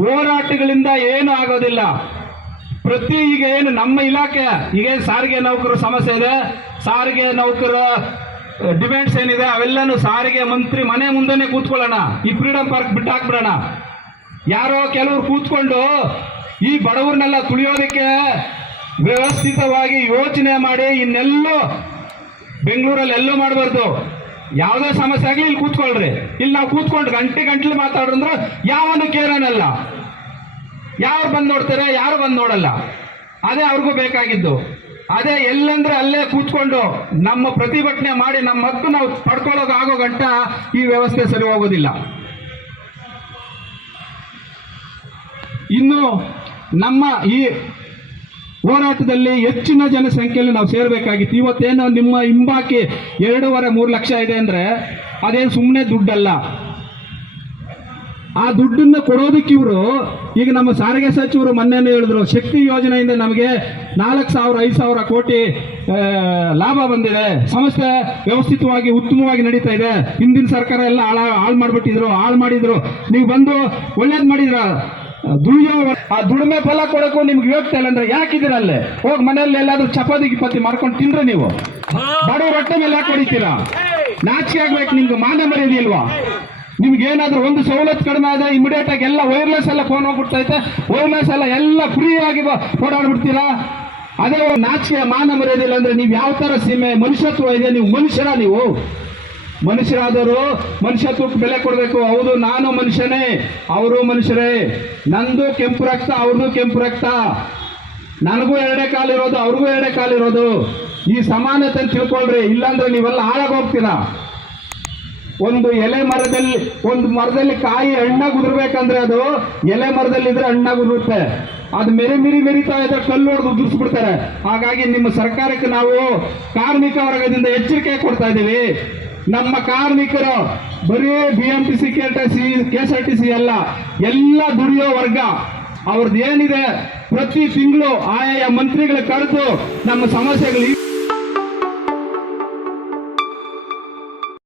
ಹೋರಾಟಗಳಿಂದ ಏನು ಆಗೋದಿಲ್ಲ. ಈಗ ಏನು ನಮ್ಮ ಇಲಾಖೆ ಈಗ ಸಾರಿಗೆ ನೌಕರರ ಸಮಸ್ಯೆ ಇದೆ, ಸಾರಿಗೆ ನೌಕರ ಡಿಮ್ಯಾಂಡ್ಸ್ ಏನಿದೆ ಅವೆಲ್ಲನೂ ಸಾರಿಗೆ ಮಂತ್ರಿ ಮನೆ ಮುಂದೆನೆ ಕೂತ್ಕೊಳ್ಳೋಣ, ಈ ಫ್ರೀಡಂ ಪಾರ್ಕ್ ಬಿಟ್ಟು ಹಾಕ್ಬಿಡೋಣ. ಯಾರೋ ಕೆಲವರು ಕೂತ್ಕೊಂಡು ಈ ಬಡವರನ್ನೆಲ್ಲ ತುಳಿಯೋದಕ್ಕೆ ವ್ಯವಸ್ಥಿತವಾಗಿ ಯೋಚನೆ ಮಾಡಿ ಇನ್ನೆಲ್ಲೋ ಬೆಂಗಳೂರಲ್ಲಿ ಎಲ್ಲೋ ಮಾಡಬಾರ್ದು. ಯಾವುದೇ ಸಮಸ್ಯೆ ಆಗಲಿ ಇಲ್ಲಿ ಕೂತ್ಕೊಳ್ರಿ. ಇಲ್ಲಿ ನಾವು ಕೂತ್ಕೊಂಡು ಗಂಟೆ ಮಾತಾಡಿದ್ರೆ ಯಾವನು ಕೇರನಲ್ಲ, ಯಾರು ಬಂದು ನೋಡ್ತಾರೆ, ಯಾರು ಬಂದು ನೋಡಲ್ಲ. ಅದೇ ಅವ್ರಿಗೂ ಬೇಕಾಗಿದ್ದು. ಅದೇ ಎಲ್ಲಂದ್ರೆ ಅಲ್ಲೇ ಕೂತ್ಕೊಂಡು ನಮ್ಮ ಪ್ರತಿಭಟನೆ ಮಾಡಿ ನಮ್ಮ ಹಕ್ಕು ನಾವು ಪಡ್ಕೊಳ್ಳೋಕೆ ಗಂಟ ಈ ವ್ಯವಸ್ಥೆ ಸರಿ ಹೋಗೋದಿಲ್ಲ. ಇನ್ನು ನಮ್ಮ ಈ ಹೋರಾಟದಲ್ಲಿ ಹೆಚ್ಚಿನ ಜನಸಂಖ್ಯೆಯಲ್ಲಿ ನಾವು ಸೇರಬೇಕಾಗಿತ್ತು. ಇವತ್ತೇನು ನಿಮ್ಮ ಹಿಂಬಾಕಿ 2.5-3 ಲಕ್ಷ ಇದೆ ಅಂದರೆ ಅದೇನು ಸುಮ್ಮನೆ ದುಡ್ಡಲ್ಲ. ಆ ದುಡ್ಡನ್ನು ಕೊಡೋದಕ್ಕೆ ಇವರು ಈಗ ನಮ್ಮ ಸಾರಿಗೆ ಸಚಿವರು ಮೊನ್ನೆನೇ ಹೇಳಿದ್ರು, ಶಕ್ತಿ ಯೋಜನೆಯಿಂದ ನಮಗೆ 4,000-5,000 ಕೋಟಿ ಲಾಭ ಬಂದಿದೆ, ಸಂಸ್ಥೆ ವ್ಯವಸ್ಥಿತವಾಗಿ ಉತ್ತಮವಾಗಿ ನಡೀತಾ ಇದೆ. ಹಿಂದಿನ ಸರ್ಕಾರ ಎಲ್ಲ ಹಾಳು ಮಾಡಿದ್ರು, ನೀವು ಬಂದು ಒಳ್ಳೇದು ಮಾಡಿದ್ರ. ಆ ದುಡಿಮೆ ಫಲ ಕೊಡಕ್ಕೂ ನಿಮ್ಗೆ ಯೋಗ್ಯತೆ ಇಲ್ಲ ಅಂದ್ರೆ ಯಾಕಿದ್ದೀರ ಅಲ್ಲೇ ಹೋಗಿ ಮನೆಯಲ್ಲಿ ಎಲ್ಲಾದ್ರೂ ಚಪಾತಿ ಮಾಡ್ಕೊಂಡು ತಿಂದ್ರೆ ನೀವು ಬಡವ್ರ ಹೊಟ್ಟೆ ಮೇಲೆ ಯಾಕೆ ಹೊಡಿತೀರಾ? ನಾಚಿಕೆ ಆಗ್ಬೇಕು, ನಿಮ್ಗೆ ಮಾನ ಮರ್ಯಾದೆ ಇಲ್ವಾ? ನಿಮ್ಗೆ ಏನಾದ್ರೂ ಒಂದು ಸವಲತ್ತು ಕಡಿಮೆ ಆದ್ರೆ ಇಮಿಡಿಯೇಟ್ ಆಗಿ ಎಲ್ಲ ವೈರ್ಲೆಸ್ ಎಲ್ಲ ಫೋನ್ ಹೋಗ್ಬಿಡ್ತೈತೆ, ವೈರ್ಲೆಸ್ ಎಲ್ಲ ಫ್ರೀ ಆಗಿ ಓಡಾಡ್ಬಿಡ್ತೀರಾ. ಅದೇ ನಾಚಿಕೆ ಮಾನ ಮರ್ಯಾದೆ ಇಲ್ಲ ಅಂದ್ರೆ ನೀವು ಯಾವ ತರ ಸೀಮೆ ಮನುಷ್ಯತ್ವ ಇದೆ? ನೀವು ನೀವು ಮನುಷ್ಯರಾದವರು ಮನುಷ್ಯತ್ವಕ್ಕೆ ಬೆಲೆ ಕೊಡಬೇಕು. ಹೌದು, ನಾನು ಮನುಷ್ಯನೇ, ಅವರು ಮನುಷ್ಯರೇ. ನಂದು ಕೆಂಪು ರಕ್ತ, ಅವ್ರದ್ದು ಕೆಂಪು ರಕ್ತ. ನನಗೂ 2 ಕಾಲಿರೋದು, ಅವ್ರಿಗೂ 2 ಕಾಲಿರೋದು. ಈ ಸಮಾನತೆ ತಿಳ್ಕೊಳ್ರಿ, ಇಲ್ಲಾಂದ್ರೆ ನೀವೆಲ್ಲ ಹಾಳಾಗೋಗ್ತೀರಾ. ಒಂದು ಮರದಲ್ಲಿ ಕಾಯಿ ಹಣ್ಣಾಗಿ ಉದುರ್ಬೇಕಂದ್ರೆ ಅದು ಎಲೆ ಮರದಲ್ಲಿ ಇದ್ರೆ ಹಣ್ಣಾಗಿ ಉದುರುತ್ತೆ. ಅದು ಮೆರಿತಾ ಇದ್ರೆ ಕಲ್ಲು ಹೊಡೆದು ಉದುರಿಸ್ಬಿಡ್ತಾರೆ. ಹಾಗಾಗಿ ನಿಮ್ಮ ಸರ್ಕಾರಕ್ಕೆ ನಾವು ಕಾರ್ಮಿಕ ವರ್ಗದಿಂದ ಎಚ್ಚರಿಕೆ ಕೊಡ್ತಾ ಇದ್ದೀವಿ. ನಮ್ಮ ಕಾರ್ಮಿಕರು ಬರೀ BMTC, KSRTC ಅಲ್ಲ, ಎಲ್ಲ ದುಡಿಯೋ ವರ್ಗ. ಅವ್ರದ್ದು ಏನಿದೆ ಪ್ರತಿ ತಿಂಗಳು ಆಯಾ ಮಂತ್ರಿಗಳ ಕರೆದು ನಮ್ಮ ಸಮಸ್ಯೆಗಳು